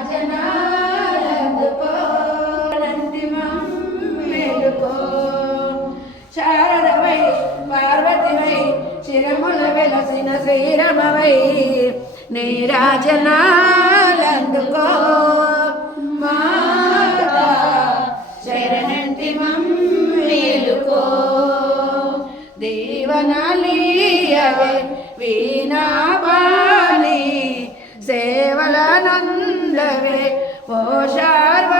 రాజనాలందుకో మేలుకో శారదవై పార్వతివై శిరముల వెలసిన శ్రీరమవై నీరాజనాలందుకో మాతా శరణంటి మేలుకో దీవనలీయవే వీణాపాణి సేవల నందవే ఓ శార్వ